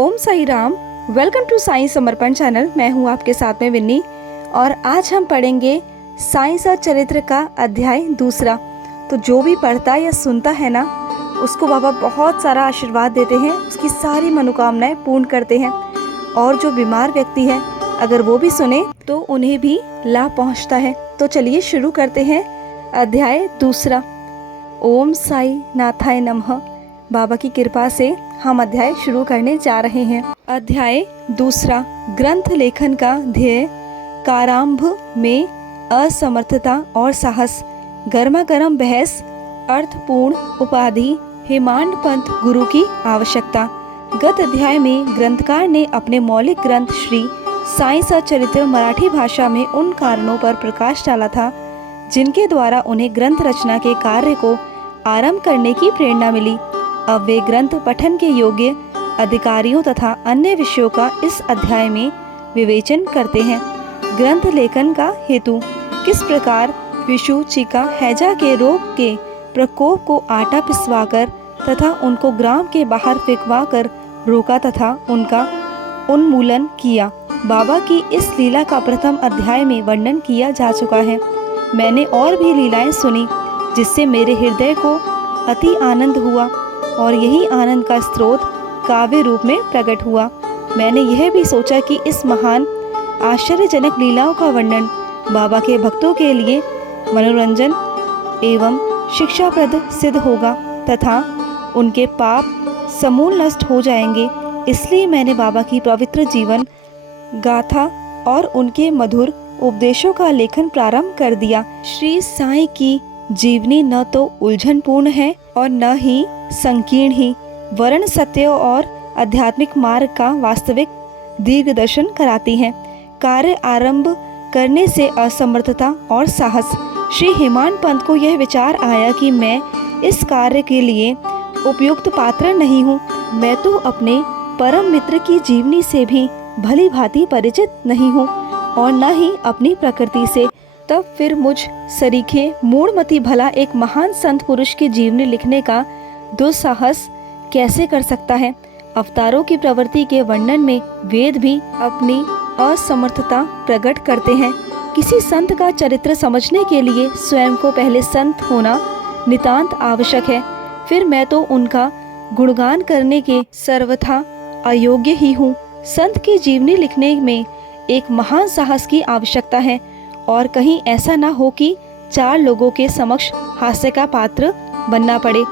Om Sai Ram. Welcome to Sai Samarpan channel. मैं हूँ आपके साथ में विन्नी और आज हम पढ़ेंगे साई सच्चरित्र का अध्याय दूसरा। तो जो भी पढ़ता या सुनता है ना, उसको बाबा बहुत सारा आशीर्वाद देते हैं, उसकी सारी मनोकामनाएं पूर्ण करते हैं। और जो बीमार व्यक्ति है, अगर वो भी सुने तो उन्हें भी लाभ पहुँचता है। तो चलिए शुरू करते हैं अध्याय दूसरा। ओम साई नाथाय नमः। बाबा की कृपा से हम अध्याय शुरू करने जा रहे हैं। अध्याय दूसरा। ग्रंथ लेखन का ध्येय, कारारंभ में असमर्थता और साहस, गर्मा गर्म बहस, अर्थपूर्ण उपाधि, हेमांड पंथ गुरु की आवश्यकता। गत अध्याय में ग्रंथकार ने अपने मौलिक ग्रंथ श्री साई सच्चरित्र मराठी भाषा में उन कारणों पर प्रकाश डाला था जिनके द्वारा उन्हें ग्रंथ रचना के कार्य को आरंभ करने की प्रेरणा मिली। अब वे ग्रंथ पठन के योग्य अधिकारियों तथा अन्य विषयों का इस अध्याय में विवेचन करते हैं। ग्रंथ लेखन का हेतु, किस प्रकार विषु, चिका, हैजा के रोग के प्रकोप को आटा पिसवाकर तथा उनको ग्राम के बाहर फेंकवाकर रोका तथा उनका उन्मूलन किया। बाबा की इस लीला का प्रथम अध्याय में वर्णन किया जा चुका है। मैंने और भी लीलाएं सुनी जिससे मेरे हृदय को अति आनंद हुआ और यही आनंद का स्रोत काव्य रूप में प्रकट हुआ। मैंने यह भी सोचा कि इस महान आश्चर्यजनक लीलाओं का वर्णन बाबा के भक्तों के लिए मनोरंजन एवं शिक्षाप्रद सिद्ध होगा तथा उनके पाप समूल नष्ट हो जाएंगे। इसलिए मैंने बाबा की पवित्र जीवन गाथा और उनके मधुर उपदेशों का लेखन प्रारंभ कर दिया। श्री साईं की जीवनी न तो उलझनपूर्ण है और न ही संकीर्ण ही, वर्ण सत्य और आध्यात्मिक मार्ग का वास्तविक दिग्दर्शन कराती है। कार्य आरंभ करने से असमर्थता और साहस। श्री हेमांड पंथ को यह विचार आया कि मैं इस कार्य के लिए उपयुक्त पात्र नहीं हूँ। मैं तो अपने परम मित्र की जीवनी से भी भली भांति परिचित नहीं हूँ और न ही अपनी प्रकृति से। तब फिर मुझ सरीखे मूढ़मती भला एक महान संत पुरुष की जीवनी लिखने का दुस्साहस कैसे कर सकता है। अवतारों की प्रवृत्ति के वर्णन में वेद भी अपनी असमर्थता प्रकट करते हैं। किसी संत का चरित्र समझने के लिए स्वयं को पहले संत होना नितांत आवश्यक है। फिर मैं तो उनका गुणगान करने के सर्वथा अयोग्य ही हूँ। संत की जीवनी लिखने में एक महान साहस की आवश्यकता है और कहीं ऐसा ना हो कि चार लोगों के समक्ष हास्य का पात्र बनना पड़े।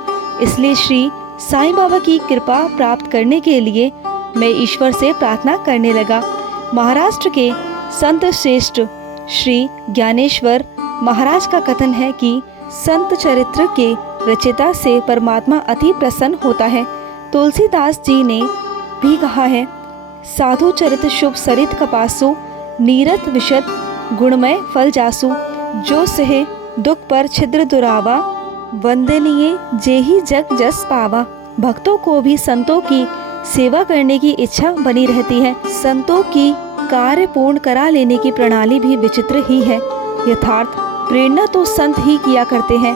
इसलिए श्री साईं बाबा की कृपा प्राप्त करने के लिए मैं ईश्वर से प्रार्थना करने लगा। महाराष्ट्र के संत श्रेष्ठ श्री ज्ञानेश्वर महाराज का कथन है कि संत चरित्र के रचयिता से परमात्मा अति प्रसन्न होता है। तुलसीदास जी ने भी कहा है, साधु चरित शुभ सरित कपासु, नीरत विशद गुणमय फल जासु, जो सहे दुख पर छिद्र दुरावा, वंदनीय जेहि जग जस पावा। भक्तों को भी संतों की सेवा करने की इच्छा बनी रहती है। संतों की कार्य पूर्ण करा लेने की प्रणाली भी विचित्र ही है। यथार्थ प्रेरणा तो संत ही किया करते हैं,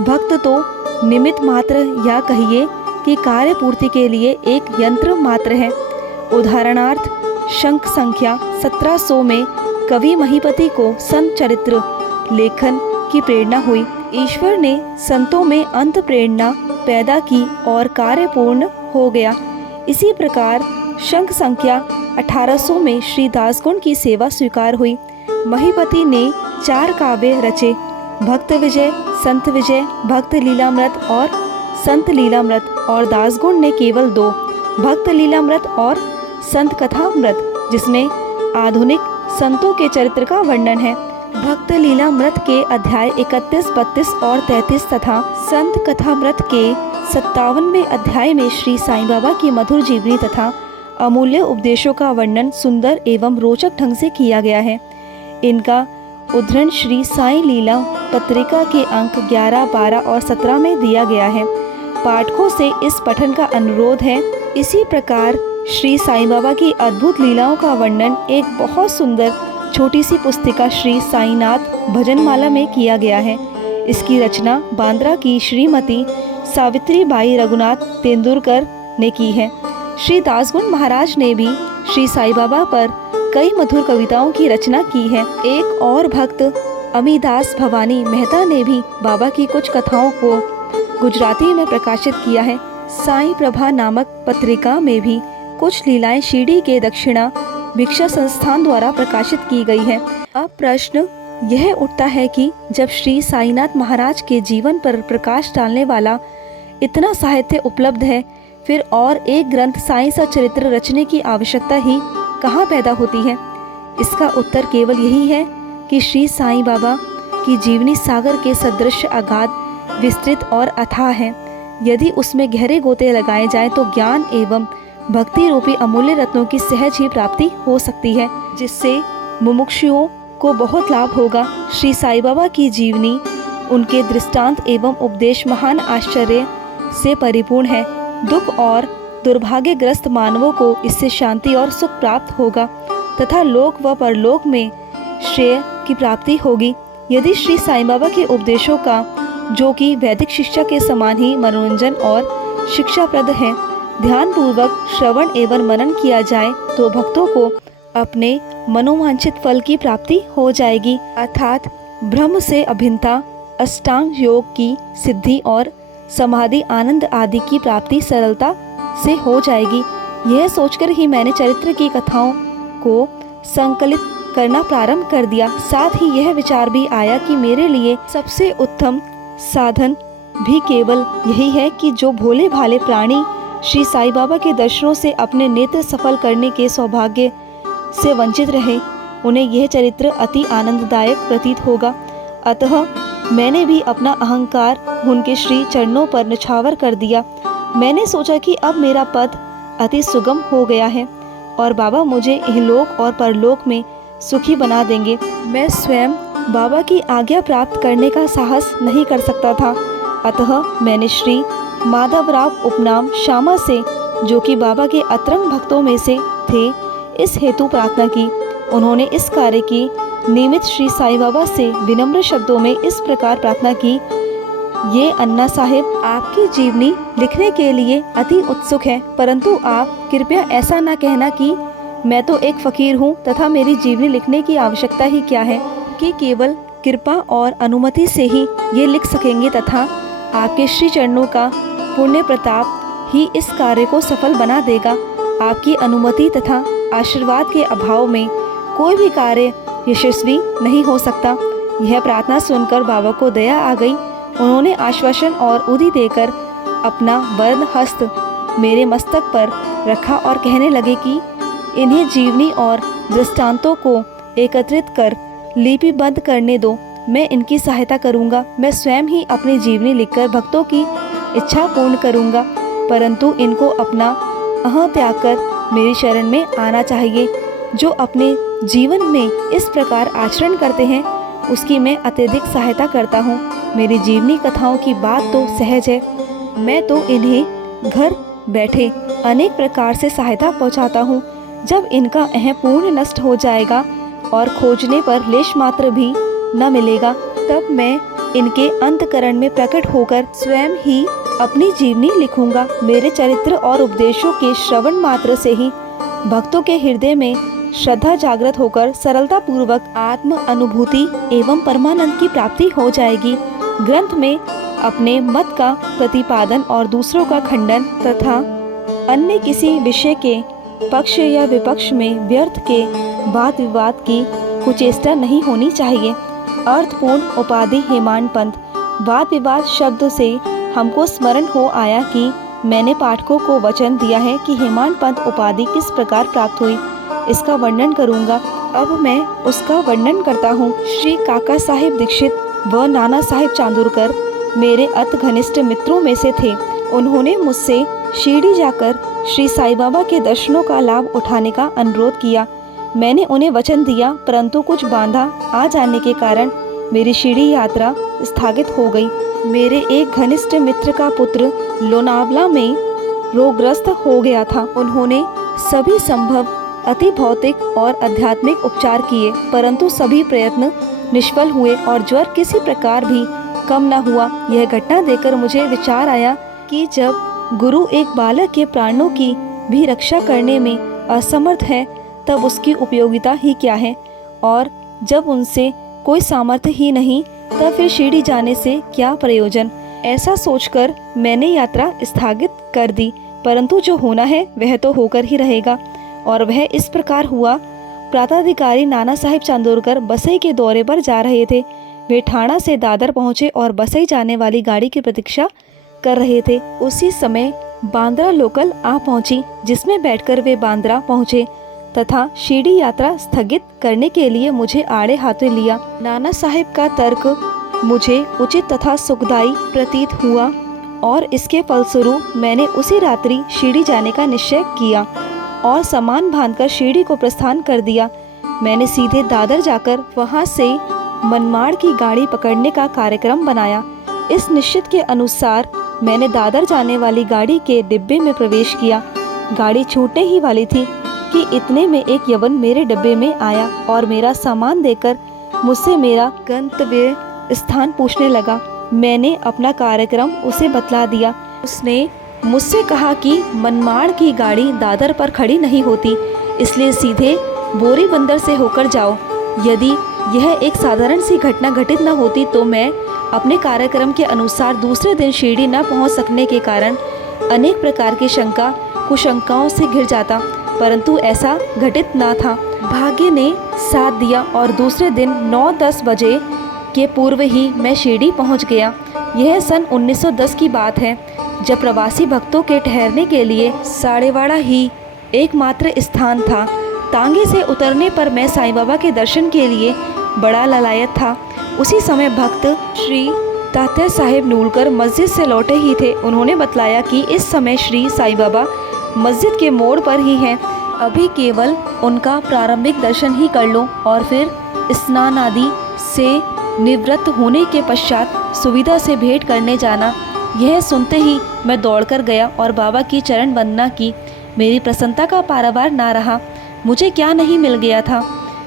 भक्त तो निमित्त मात्र या कहिए कि कार्य पूर्ति के लिए एक यंत्र मात्र है। उदाहरणार्थ शंख संख्या 1700 में कवि महीपति को संत चरित्र लेखन की प्रेरणा हुई। ईश्वर ने संतों में अंत प्रेरणा पैदा की और कार्य पूर्ण हो गया। इसी प्रकार शंख संख्या 1800 में श्री दासगुण की सेवा स्वीकार हुई। महीपति ने 4 काव्य रचे, भक्त विजय, संत विजय, भक्त लीलामृत और संत लीलामृत, और दासगुण ने केवल 2, भक्त लीलामृत और संत कथामृत, जिसमें आधुनिक संतों के चरित्र का वर्णन है। भक्त लीलामृत के अध्याय 31, 32 और 33 तथा संत कथामृत के 57वें अध्याय में श्री साईं बाबा की मधुर जीवनी तथा अमूल्य उपदेशों का वर्णन सुंदर एवं रोचक ढंग से किया गया है। इनका उद्धरण श्री साईं लीला पत्रिका के अंक 11, 12 और 17 में दिया गया है। पाठकों से इस पठन का अनुरोध है। इसी प्रकार श्री साईं बाबा की अद्भुत लीलाओं का वर्णन एक बहुत सुंदर छोटी सी पुस्तिका श्री साईनाथ भजनमाला में किया गया है। इसकी रचना बांद्रा की श्रीमती सावित्री बाई रघुनाथ तेंदुलकर ने की है। श्री दासगुण महाराज ने भी श्री साईं बाबा पर कई मधुर कविताओं की रचना की है। एक और भक्त अमीदास भवानी मेहता ने भी बाबा की कुछ कथाओं को गुजराती में प्रकाशित किया है। साईं प्रभा नामक पत्रिका में भी कुछ लीलाएं शिरडी के दक्षिणा भिक्षा संस्थान द्वारा प्रकाशित की गई है। अब प्रश्न यह उठता है कि जब श्री साईनाथ महाराज के जीवन पर प्रकाश डालने वाला इतना साहित्य उपलब्ध है, फिर और एक ग्रंथ साईं सच्चरित्र रचने की आवश्यकता ही कहाँ पैदा होती है। इसका उत्तर केवल यही है कि श्री साईं बाबा की जीवनी सागर के सदृश अगाध, विस्तृत और अथाह है। यदि उसमें गहरे गोते लगाए जाएं तो ज्ञान एवं भक्ति रूपी अमूल्य रत्नों की सहज ही प्राप्ति हो सकती है, जिससे मुमुक्षुओं को बहुत लाभ होगा। श्री साईं बाबा की जीवनी, उनके दृष्टांत एवं उपदेश महान आश्चर्य से परिपूर्ण है। दुख और दुर्भाग्यग्रस्त मानवों को इससे शांति और सुख प्राप्त होगा तथा लोक व परलोक में श्रेय की प्राप्ति होगी। यदि श्री साईं बाबा के उपदेशों का, जो कि वैदिक शिक्षा के समान ही मनोरंजन और शिक्षाप्रद है, ध्यानपूर्वक श्रवण एवं मनन किया जाए तो भक्तों को अपने मनोवांछित फल की प्राप्ति हो जाएगी, अर्थात ब्रह्म से अभिन्नता, अष्टांग योग की सिद्धि और समाधि आनंद आदि की प्राप्ति सरलता से हो जाएगी। यह सोचकर ही मैंने चरित्र की कथाओं को संकलित करना प्रारंभ कर दिया। साथ ही यह विचार भी आया कि मेरे लिए सबसे उत्तम साधन भी केवल यही है कि जो भोले भाले प्राणी श्री साईं बाबा के दर्शनों से अपने नेत्र सफल करने के सौभाग्य से वंचित रहे, उन्हें यह चरित्र अति आनंददायक प्रतीत होगा। अतः मैंने भी अपना अहंकार उनके श्री चरणों पर निछावर कर दिया। मैंने सोचा कि अब मेरा पथ अति सुगम हो गया है और बाबा मुझे इहलोक और परलोक में सुखी बना देंगे। मैं स्वयं बाबा की आज्ञा प्राप्त करने का साहस नहीं कर सकता था। अतः मैंने श्री माधवराव उपनाम श्यामा से, जो कि बाबा के अतरंग भक्तों में से थे, इस हेतु प्रार्थना की। उन्होंने इस कार्य की निमित्त श्री साईं बाबा से विनम्र शब्दों में इस प्रकार प्रार्थना की, ये अन्ना साहिब आपकी जीवनी लिखने के लिए अति उत्सुक है, परंतु आप कृपया ऐसा न कहना कि मैं तो एक फकीर हूँ तथा मेरी जीवनी लिखने की आवश्यकता ही क्या है, कि केवल कृपा और अनुमति से ही ये लिख सकेंगे तथा आपके श्री चरणों का पुण्य प्रताप ही इस कार्य को सफल बना देगा। आपकी अनुमति तथा आशीर्वाद के अभाव में कोई भी कार्य यशस्वी नहीं हो सकता। यह प्रार्थना सुनकर बाबा को दया आ गई। उन्होंने आश्वासन और उदी देकर अपना वरद हस्त मेरे मस्तक पर रखा और कहने लगे कि इन्हें जीवनी और दृष्टांतों को एकत्रित कर लिपिबद्ध करने दो। मैं इनकी सहायता करूंगा। मैं स्वयं ही अपनी जीवनी लिखकर भक्तों की इच्छा पूर्ण करूंगा, परंतु इनको अपना अह त्याग कर मेरी शरण में आना चाहिए। जो अपने जीवन में इस प्रकार आचरण करते हैं उसकी मैं अत्यधिक सहायता करता हूँ। मेरी जीवनी कथाओं की बात तो सहज है, मैं तो इन्हें घर बैठे अनेक प्रकार से सहायता पहुँचाता हूँ। जब इनका अह पूर्ण नष्ट हो जाएगा और खोजने पर लेश मात्र भी न मिलेगा, तब मैं इनके अंतकरण में प्रकट होकर स्वयं ही अपनी जीवनी लिखूंगा। मेरे चरित्र और उपदेशों के श्रवण मात्र से ही भक्तों के हृदय में श्रद्धा जागृत होकर सरलता पूर्वक आत्म अनुभूति एवं परमानंद की प्राप्ति हो जाएगी। ग्रंथ में अपने मत का प्रतिपादन और दूसरों का खंडन तथा अन्य किसी विषय के पक्ष या विपक्ष में व्यर्थ के वाद विवाद की कुचेष्टा नहीं होनी चाहिए। अर्थपूर्ण उपाधि हेमांड पंथ। वाद विवाद शब्द से हमको स्मरण हो आया कि मैंने पाठकों को वचन दिया है कि हेमांड पंथ उपाधि किस प्रकार प्राप्त हुई, इसका वर्णन करूंगा। अब मैं उसका वर्णन करता हूँ। श्री काका साहिब दीक्षित व नाना साहिब चांदुरकर मेरे अति घनिष्ठ मित्रों में से थे। उन्होंने मुझसे शिरडी जाकर श्री साईं बाबा के दर्शनों का लाभ उठाने का अनुरोध किया। मैंने उन्हें वचन दिया, परंतु कुछ बाधा आ जाने के कारण मेरी शिरडी यात्रा स्थगित हो गई। मेरे एक घनिष्ठ मित्र का पुत्र लोनावला में रोगग्रस्त हो गया था। उन्होंने सभी संभव अति भौतिक और आध्यात्मिक उपचार किए, परंतु सभी प्रयत्न निष्फल हुए और ज्वर किसी प्रकार भी कम न हुआ। यह घटना देखकर मुझे विचार आया कि जब गुरु एक बालक के प्राणों की भी रक्षा करने में असमर्थ है तब उसकी उपयोगिता ही क्या है। और जब उनसे कोई सामर्थ्य ही नहीं तब फिर शिरडी जाने से क्या प्रयोजन। ऐसा सोचकर मैंने यात्रा स्थगित कर दी। परंतु जो होना है वह तो होकर ही रहेगा। और वह इस प्रकार हुआ। प्रांताधिकारी नाना साहेब चांदोरकर बसई के दौरे पर जा रहे थे। वे ठाणा से दादर पहुंचे और बसई जाने वाली गाड़ी की प्रतीक्षा कर रहे थे। उसी समय बांद्रा लोकल आ पहुंची, जिसमें बैठकर वे बांद्रा पहुंचे तथा शिरडी यात्रा स्थगित करने के लिए मुझे आड़े हाथों लिया। नाना साहेब का तर्क मुझे उचित तथा सुखदायी प्रतीत हुआ और इसके फलस्वरूप मैंने उसी रात्रि शिरडी जाने का निश्चय किया और सामान बांधकर शिरडी को प्रस्थान कर दिया। मैंने सीधे दादर जाकर वहां से मनमाड़ की गाड़ी पकड़ने का कार्यक्रम बनाया। इस निश्चित के अनुसार मैंने दादर जाने वाली गाड़ी के डिब्बे में प्रवेश किया। गाड़ी छूटने ही वाली थी कि इतने में एक यवन मेरे डिब्बे में आया और मेरा सामान देकर मुझसे मेरा गंतव्य स्थान पूछने लगा। मैंने अपना कार्यक्रम उसे बतला दिया। उसने मुझसे कहा कि मनमाड़ की गाड़ी दादर पर खड़ी नहीं होती, इसलिए सीधे बोरी बंदर से होकर जाओ। यदि यह एक साधारण सी घटना घटित न होती तो मैं अपने कार्यक्रम के अनुसार दूसरे दिन शिरडी न पहुंच सकने के कारण अनेक प्रकार की शंका कुशंकाओं से घिर जाता, परंतु ऐसा घटित न था। भाग्य ने साथ दिया और दूसरे दिन 9-10 बजे के पूर्व ही मैं शिरडी पहुंच गया। यह सन 1910 की बात है, जब प्रवासी भक्तों के ठहरने के लिए साड़ेवाड़ा ही एकमात्र स्थान था। तांगे से उतरने पर मैं साईं बाबा के दर्शन के लिए बड़ा ललायत था। उसी समय भक्त श्री तात्या साहेब नूलकर मस्जिद से लौटे ही थे। उन्होंने बतलाया कि इस समय श्री साईं बाबा मस्जिद के मोड़ पर ही हैं, अभी केवल उनका प्रारंभिक दर्शन ही कर लो और फिर स्नान आदि से निवृत्त होने के पश्चात सुविधा से भेंट करने जाना। यह सुनते ही मैं दौड़कर गया और बाबा की चरण वंदना की। मेरी प्रसन्नता का पारावार ना रहा। मुझे क्या नहीं मिल गया था।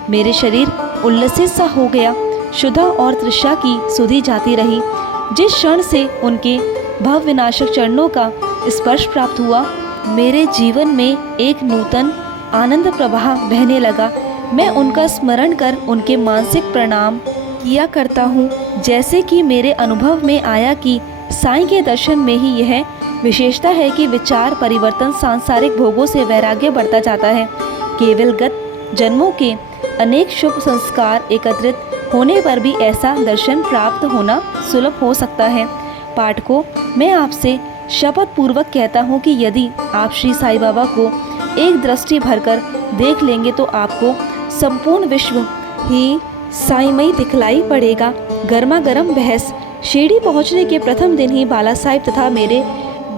मेरे शरीर उल्लसित सा हो गया। शुद्धा और तृषा की सुधि जाती रही। जिस क्षण से उनके भव विनाशक चरणों का स्पर्श प्राप्त हुआ, मेरे जीवन में एक नूतन आनंद प्रवाह बहने लगा। मैं उनका स्मरण कर उनके मानसिक प्रणाम किया करता हूँ। जैसे कि मेरे अनुभव में आया कि साईं के दर्शन में ही यह विशेषता है कि विचार परिवर्तन सांसारिक भोगों से वैराग्य बढ़ता जाता है। केवल गत जन्मों के अनेक शुभ संस्कार एकत्रित होने पर भी ऐसा दर्शन प्राप्त होना सुलभ हो सकता है। पाठकों, मैं आपसे शपथ पूर्वक कहता हूँ कि यदि आप श्री साईं बाबा को एक दृष्टि भरकर देख लेंगे तो आपको संपूर्ण विश्व ही साईमई दिखलाई पड़ेगा। गर्मा गर्म बहस। शिरडी पहुँचने के प्रथम दिन ही बाला साहिब तथा मेरे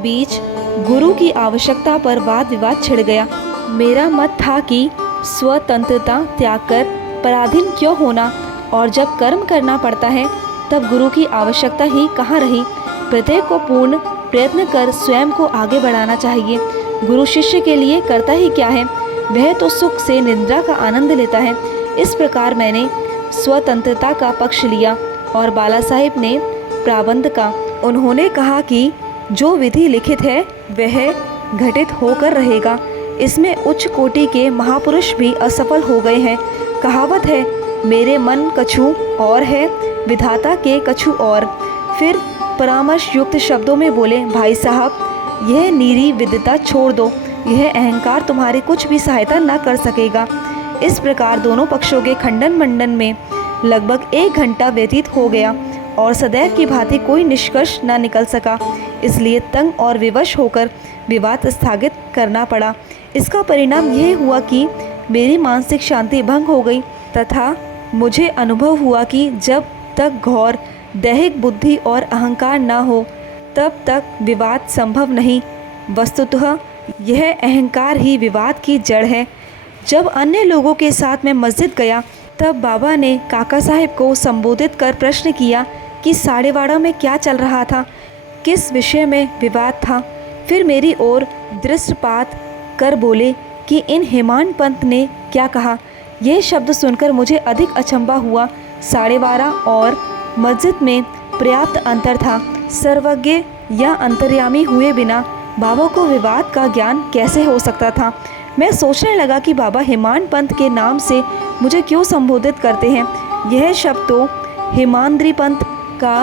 बीच गुरु की आवश्यकता पर वाद विवाद छिड़ गया। मेरा मत था कि स्वतंत्रता त्याग कर पराधीन क्यों होना, और जब कर्म करना पड़ता है तब गुरु की आवश्यकता ही कहाँ रही। प्रत्येक को पूर्ण प्रयत्न कर स्वयं को आगे बढ़ाना चाहिए। गुरु शिष्य के लिए करता ही क्या है, वह तो सुख से निद्रा का आनंद लेता है। इस प्रकार मैंने स्वतंत्रता का पक्ष लिया और बाला साहिब ने प्राबंध का। उन्होंने कहा कि जो विधि लिखित है वह घटित होकर रहेगा। इसमें उच्च कोटि के महापुरुष भी असफल हो गए हैं। कहावत है, मेरे मन कछु और है, विधाता के कछु और। फिर परामर्श युक्त शब्दों में बोले, भाई साहब, यह नीरी विद्यता छोड़ दो, यह अहंकार तुम्हारी कुछ भी सहायता न कर सकेगा। इस प्रकार दोनों पक्षों के खंडन मंडन में लगभग 1 घंटा व्यतीत हो गया और सदैव की भांति कोई निष्कर्ष न निकल सका। इसलिए तंग और विवश होकर विवाद स्थगित करना पड़ा। इसका परिणाम यह हुआ कि मेरी मानसिक शांति भंग हो गई तथा मुझे अनुभव हुआ कि जब तक घोर दैहिक बुद्धि और अहंकार न हो तब तक विवाद संभव नहीं। वस्तुतः यह अहंकार ही विवाद की जड़ है। जब अन्य लोगों के साथ मैं मस्जिद गया तब बाबा ने काका साहब को संबोधित कर प्रश्न किया कि साड़ेवाड़ा में क्या चल रहा था, किस विषय में विवाद था। फिर मेरी ओर दृष्टिपात कर बोले कि इन हेमान पंत ने क्या कहा। यह शब्द सुनकर मुझे अधिक अचंभा हुआ। साड़ेवाड़ा और मस्जिद में पर्याप्त अंतर था। सर्वज्ञ या अंतर्यामी हुए बिना बाबा को विवाद का ज्ञान कैसे हो सकता था। मैं सोचने लगा कि बाबा हेमांड पंथ के नाम से मुझे क्यों संबोधित करते हैं। यह शब्द तो हेमाद्री पंथ का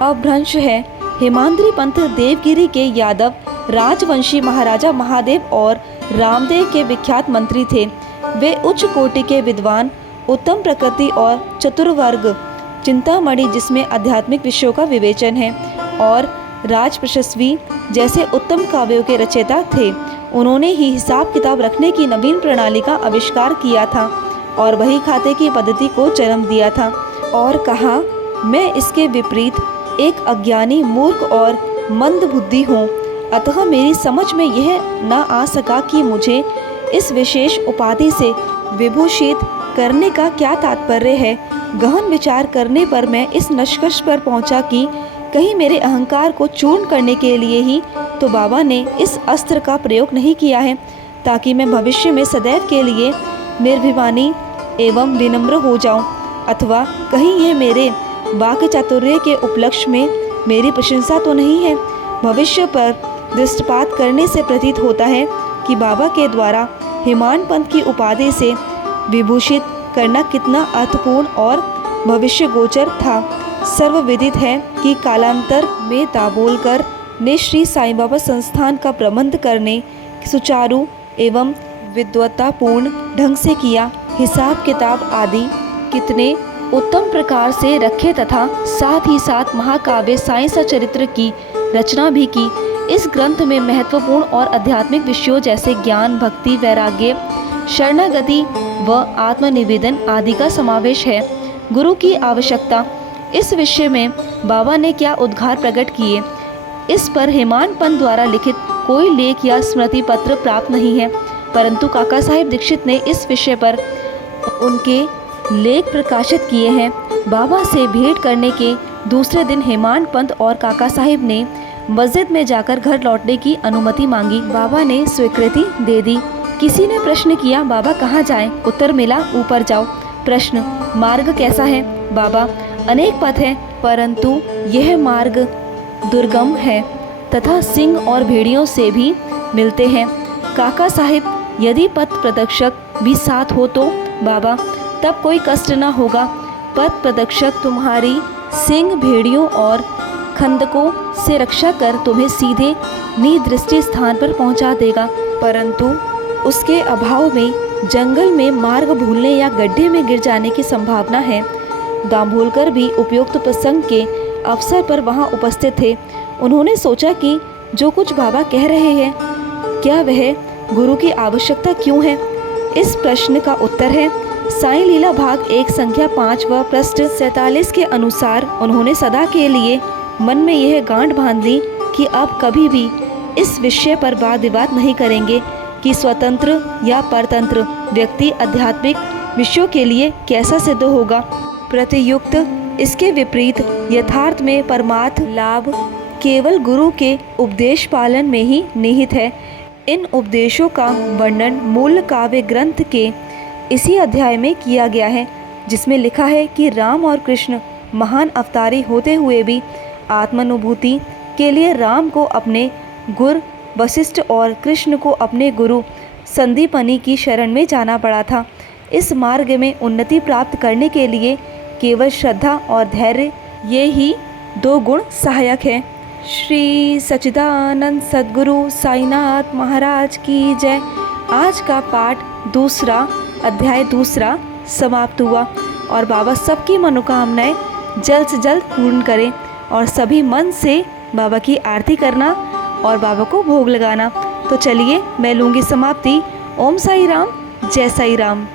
अपभ्रंश है। हेमाद्री पंथ देवगिरी के यादव राजवंशी महाराजा महादेव और रामदेव के विख्यात मंत्री थे। वे उच्च कोटि के विद्वान, उत्तम प्रकृति और चतुर्वर्ग चिंतामणि जिसमें आध्यात्मिक विषयों का विवेचन है और राज प्रशस्वी जैसे उत्तम काव्यों के रचयिता थे। उन्होंने ही हिसाब किताब रखने की नवीन प्रणाली का आविष्कार किया था और वही खाते की पद्धति को जन्म दिया था और कहा, मैं इसके विपरीत एक अज्ञानी, मूर्ख और मंद बुद्धि हूँ। अतः मेरी समझ में यह न आ सका कि मुझे इस विशेष उपाधि से विभूषित करने का क्या तात्पर्य है। गहन विचार करने पर मैं इस निष्कर्ष पर पहुंचा कि कहीं मेरे अहंकार को चूर्ण करने के लिए ही तो बाबा ने इस अस्त्र का प्रयोग नहीं किया है, ताकि मैं भविष्य में सदैव के लिए निर्भिमानी एवं विनम्र हो जाऊं, अथवा कहीं यह मेरे वाक्य चातुर्य के उपलक्ष्य में मेरी प्रशंसा तो नहीं है। भविष्य पर दृष्टिपात करने से प्रतीत होता है कि बाबा के द्वारा हेमांड पंथ की उपाधि से विभूषित करना कितना अर्थपूर्ण और भविष्य गोचर था। सर्वविदित है कि कालांतर में दाभोलकर ने श्री साईं बाबा संस्थान का प्रबंध करने सुचारू एवं विद्वत्तापूर्ण ढंग से किया। हिसाब किताब आदि कितने उत्तम प्रकार से रखे तथा साथ ही साथ महाकाव्य साईं सचरित्र की रचना भी की। इस ग्रंथ में महत्वपूर्ण और आध्यात्मिक विषयों जैसे ज्ञान, भक्ति, वैराग्य, शरणागति व आत्मनिवेदन आदि का समावेश है। गुरु की आवश्यकता, इस विषय में बाबा ने क्या उद्गार प्रकट किए, इस पर हेमांड पंथ द्वारा लिखित कोई लेख या स्मृति पत्र प्राप्त नहीं है, परंतु काका साहिब दीक्षित ने इस विषय पर उनके लेख प्रकाशित किए हैं। बाबा से भेंट करने के दूसरे दिन हेमांड पंथ और काका साहिब ने मस्जिद में जाकर घर लौटने की अनुमति मांगी। बाबा ने स्वीकृति दे दी। किसी ने प्रश्न किया, बाबा कहाँ जाएं? उत्तर मिला, ऊपर जाओ। प्रश्न, मार्ग कैसा है? बाबा, अनेक पथ हैं, परंतु यह मार्ग दुर्गम है तथा सिंह और भेड़ियों से भी मिलते हैं। काका साहिब, यदि पथ प्रदर्शक भी साथ हो तो? बाबा, तब कोई कष्ट न होगा। पथ प्रदर्शक तुम्हारी सिंह, भेड़ियों और खंदकों से रक्षा कर तुम्हें सीधे निदृष्टि स्थान पर पहुंचा देगा, परंतु उसके अभाव में जंगल में मार्ग भूलने या गड्ढे में गिर जाने की संभावना है। दाभोलकर भी उपयुक्त प्रसंग के अवसर पर वहां उपस्थित थे। उन्होंने सोचा कि जो कुछ बाबा कह रहे हैं, क्या वह गुरु की आवश्यकता क्यों है? इस प्रश्न का उत्तर है साईं लीला भाग 1 संख्या 5 व पृष्ठ 47 के अनुसार उन्होंने सदा के लिए मन में यह गांठ बांध ली कि अब कभी भी इस विषय पर वाद विवाद नहीं करेंगे कि स्वतंत्र या परतंत्र व्यक्ति आध्यात्मिक विषयों के लिए कैसा सिद्ध होगा। प्रतियुक्त इसके विपरीत यथार्थ में परमार्थ लाभ केवल गुरु के उपदेश पालन में ही निहित है। इन उपदेशों का वर्णन मूल काव्य ग्रंथ के इसी अध्याय में किया गया है, जिसमें लिखा है कि राम और कृष्ण महान अवतारी होते हुए भी आत्मानुभूति के लिए राम को अपने गुरु वशिष्ठ और कृष्ण को अपने गुरु संदीपनी की शरण में जाना पड़ा था। इस मार्ग में उन्नति प्राप्त करने के लिए केवल श्रद्धा और धैर्य, ये ही 2 गुण सहायक हैं। श्री सच्चिदानंद सद्गुरु साईनाथ महाराज की जय। आज का पाठ दूसरा, अध्याय दूसरा समाप्त हुआ और बाबा सबकी मनोकामनाएं जल्द से जल्द पूर्ण करें और सभी मन से बाबा की आरती करना और बाबा को भोग लगाना। तो चलिए मैं लूँगी समाप्ति। ओम साई राम, जय साई राम।